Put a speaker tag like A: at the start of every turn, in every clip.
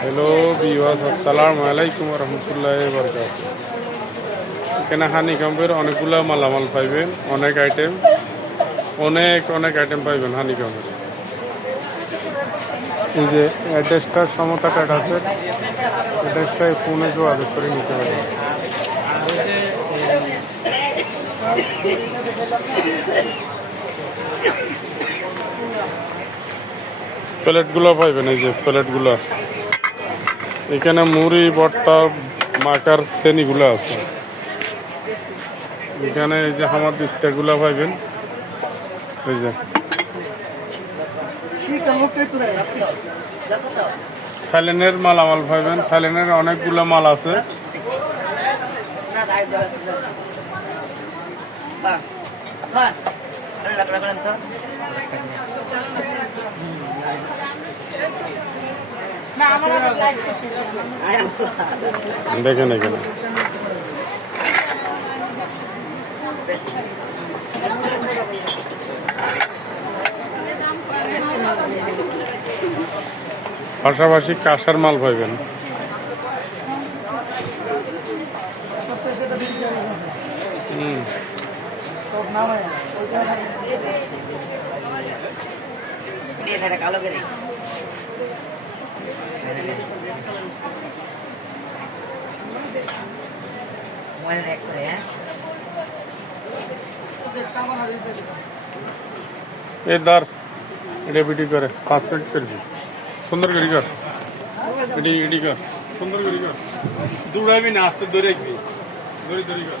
A: Hello বিওয়াস আসসালামু আলাইকুম রহমতুল্লাহ বরকাত এখানে হানি কাম্পের অনেকগুলো মালামাল পাইবেন, অনেক আইটেম অনেক অনেক আইটেম পাইবেন হানি কাম্পের এই যে অ্যাড্রেসটা, সমতা কার্ড আছে, অ্যাড্রেসটা ফোনে যোগাযোগ করে নিতে পারেন প্লেটগুলো পাইবেন এই যে প্লেটগুলো এখানে মুড়ি বট্টা মাকার শ্রেণীগুলো আছে এখানে এই যে আমার বিস্তারগুলো পাইবেন এই যে থাইল্যান্ডের মালামাল পাইবেন থাইল্যান্ডের অনেকগুলো মাল আছে দেখেন এখানে পাশাপাশি কাঁসার মাল পাইবেন। হুম।
B: কালো করে মোবাইল এক করে হ্যাঁ
A: এ ধর এটা বিটি করে পাঁচ মিনিট করবি সুন্দর করে কর এটি এটি কর সুন্দর করে কর দৌড়াবি না আস্তে ধরে রাখবি ধরে ধরে কর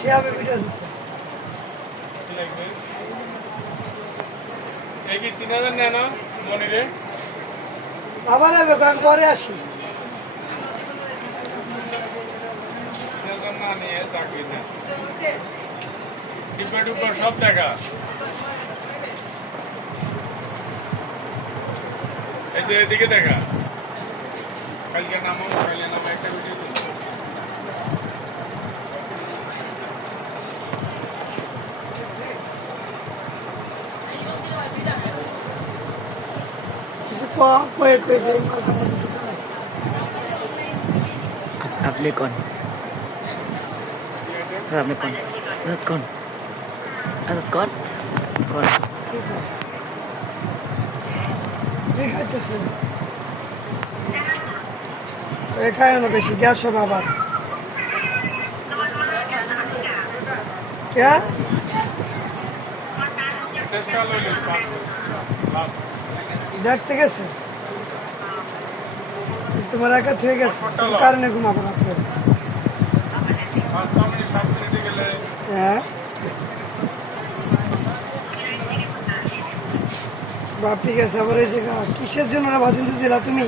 C: শিয়াবে ভিডিও দিচ্ছে
A: এই কি তিন হাজার নেয় না মনিরে?
C: আবার হবে কারণ পরে আসি।
A: না নিয়ে চাকরি না ডিব্বা ডুব্বা সব দেখা। এই যে এদিকে দেখা। কালকে নামো কালকে নামো একটা ভিডিও দিবো।
C: কিছু ক- কয়ে কয়েছে এই মাল আমাদের দোকানে আছে
B: আপনি কোন? হ্যাঁ আপনি কোন? আজাদ কোন? আজাদ কোন? কোন?
C: দেখাইতেছে এ খায় না বেশি গ্যাস হবে আবার কে
A: টেস্টা লইলে পাঁচ লাভ
C: দেখতে গেছে? তোমার একা হয়ে গেছে? কারণে ঘুমাবো না
A: বাপ ঠিক আছে
C: হ্যাঁ? আবার এই জায়গা। কিসের জন্য রে ভাজিন্দু দিলা তুমি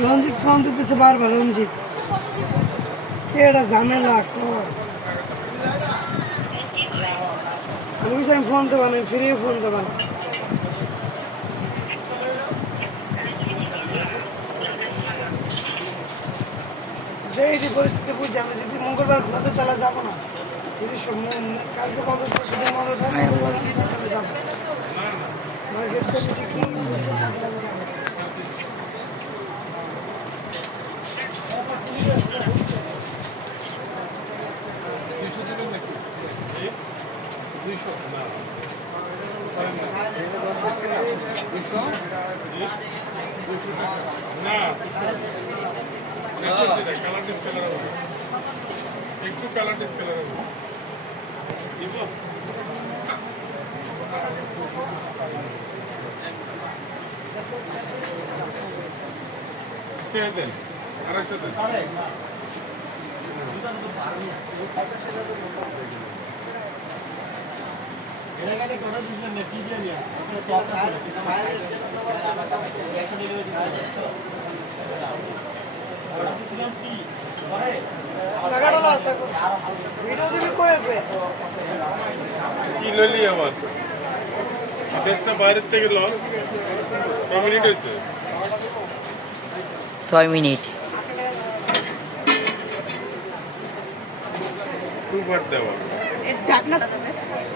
C: রঞ্জিত ফোন দিতেছে বারবার, রঞ্জিত। এটা ঝামেলা আমি কিছু আমি ফোন দেবো না ফিরিয়ে ফোন দেবো না। এই পরিস্থিতি বুঝছি, আমি যদি মঙ্গলবার ঘুরাতে চলে যাব না। যদি কালকে বন্ধ বন্ধ মঙ্গলবার চলে যাব মার্কেট কোয়ালিটি কি আমি যাব
A: না কালার ডিসকালার হবে একটু কালার ডিসকালার হবে দিব চেয়ে দেন আরেকটা দেন
C: ভিডিও দিবি করে পে
A: কি লইলি আবার দেশটা বাইরের থেকে মিনিট। হয়েছে
B: ছয় মিনিট
A: দেওয়া
D: ঢাকনা